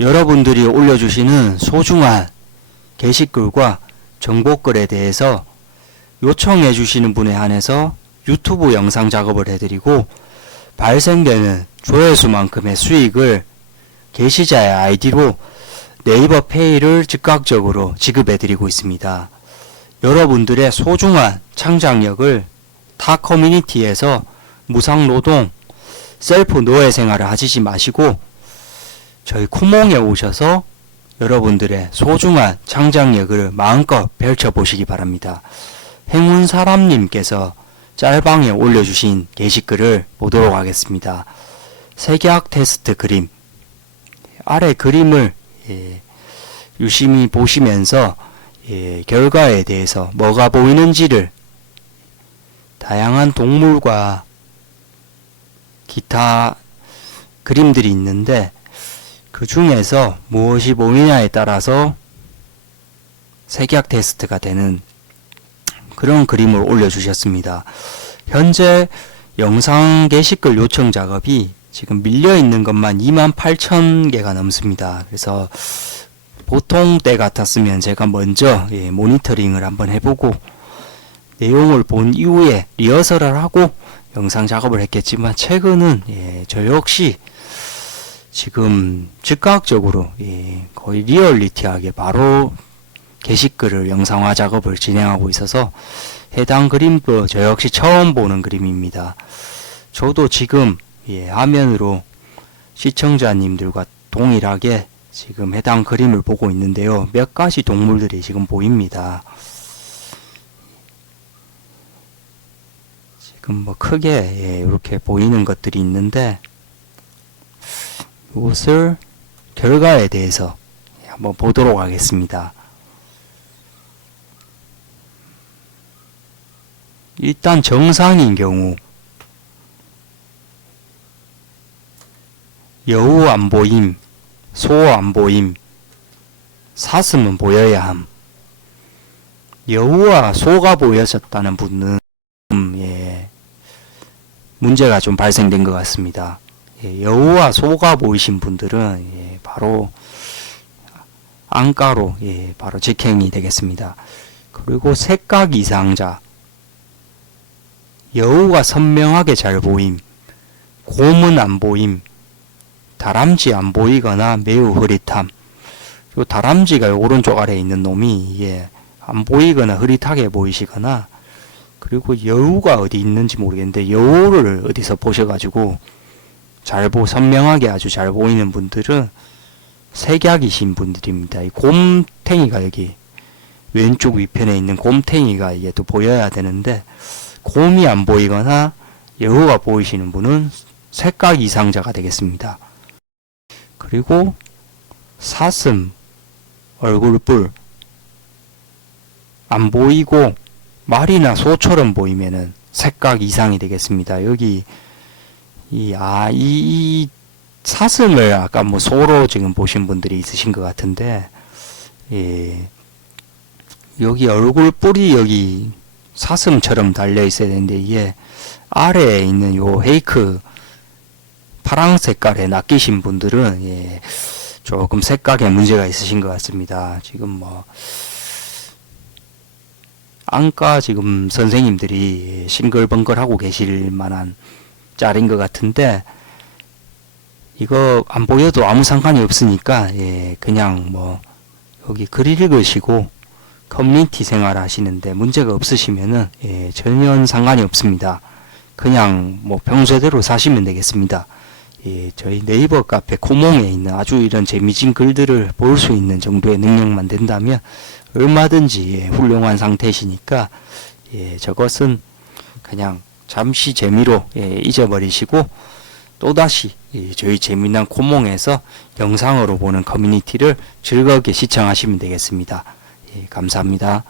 여러분들이 올려주시는 소중한 게시글과 정보글에 대해서 요청해 주시는 분에 한해서 유튜브 영상 작업을 해드리고 발생되는 조회수만큼의 수익을 게시자의 아이디로 네이버 페이를 즉각적으로 지급해 드리고 있습니다. 여러분들의 소중한 창작력을 타 커뮤니티에서 무상노동, 셀프 노예 생활을 하시지 마시고 저희 쿠몽에 오셔서 여러분들의 소중한 창작력을 마음껏 펼쳐보시기 바랍니다. 행운 사람님께서 짤방에 올려주신 게시글을 보도록 하겠습니다. 색약 테스트 그림 아래 그림을 예, 유심히 보시면서 예, 결과에 대해서 뭐가 보이는지를 다양한 동물과 기타 그림들이 있는데 그 중에서 무엇이 보이냐에 따라서 색약 테스트가 되는 그런 그림을 올려주셨습니다. 현재 영상 게시글 요청 작업이 지금 밀려 있는 것만 28,000개가 넘습니다. 그래서 보통 때 같았으면 제가 먼저 예, 모니터링을 한번 해보고 내용을 본 이후에 리허설을 하고 영상 작업을 했겠지만 최근은 예, 저 역시 지금 즉각적으로 예, 거의 리얼리티하게 바로 게시글을 영상화 작업을 진행하고 있어서 해당 그림도 저 역시 처음 보는 그림입니다. 저도 지금 예, 화면으로 시청자님들과 동일하게 지금 해당 그림을 보고 있는데요. 몇 가지 동물들이 지금 보입니다. 지금 뭐 크게 예, 이렇게 보이는 것들이 있는데 이것을 결과에 대해서 한번 보도록 하겠습니다. 일단 정상인 경우 여우 안 보임, 소 안 보임, 사슴은 보여야 함. 여우와 소가 보여졌다는 분은 음, 예, 문제가 좀 발생된 것 같습니다. 예, 여우와 소가 보이신 분들은 예, 바로 안가로 예, 바로 직행이 되겠습니다. 그리고 색각 이상자 여우가 선명하게 잘 보임, 곰은 안 보임, 다람쥐 안 보이거나 매우 흐릿함. 요 다람쥐가 요 오른쪽 아래에 있는 놈이 예, 안 보이거나 흐릿하게 보이시거나 그리고 여우가 어디 있는지 모르겠는데 여우를 어디서 보셔가지고 잘 보, 선명하게 아주 잘 보이는 분들은 색약이신 분들입니다. 이 곰탱이가 여기 왼쪽 위편에 있는 곰탱이가 이게 또 보여야 되는데 곰이 안 보이거나 여우가 보이시는 분은 색각 이상자가 되겠습니다. 그리고 사슴, 얼굴뿔 안 보이고 말이나 소처럼 보이면은 색각 이상이 되겠습니다. 여기 이 아 이 이 사슴을 아까 뭐 소로 지금 보신 분들이 있으신 것 같은데 예 여기 얼굴 뿔이 여기 사슴처럼 달려 있어야 되는데 이게 아래에 있는 요 헤이크 파랑 색깔에 낚이신 분들은 예, 조금 색각에 문제가 있으신 것 같습니다. 지금 뭐 안과 지금 선생님들이 싱글벙글하고 계실 만한 짤인 것 같은데 이거 안 보여도 아무 상관이 없으니까 예, 그냥 뭐 여기 글 읽으시고 커뮤니티 생활 하시는데 문제가 없으시면은 예, 전혀 상관이 없습니다. 그냥 뭐 평소대로 사시면 되겠습니다. 예, 저희 네이버 카페 코몽에 있는 아주 이런 재미진 글들을 볼 수 있는 정도의 능력만 된다면 얼마든지 예, 훌륭한 상태시니까 예, 저것은 그냥 잠시 재미로 예, 잊어버리시고 또다시 예, 저희 재미난 코몽에서 영상으로 보는 커뮤니티를 즐겁게 시청하시면 되겠습니다. 예, 감사합니다.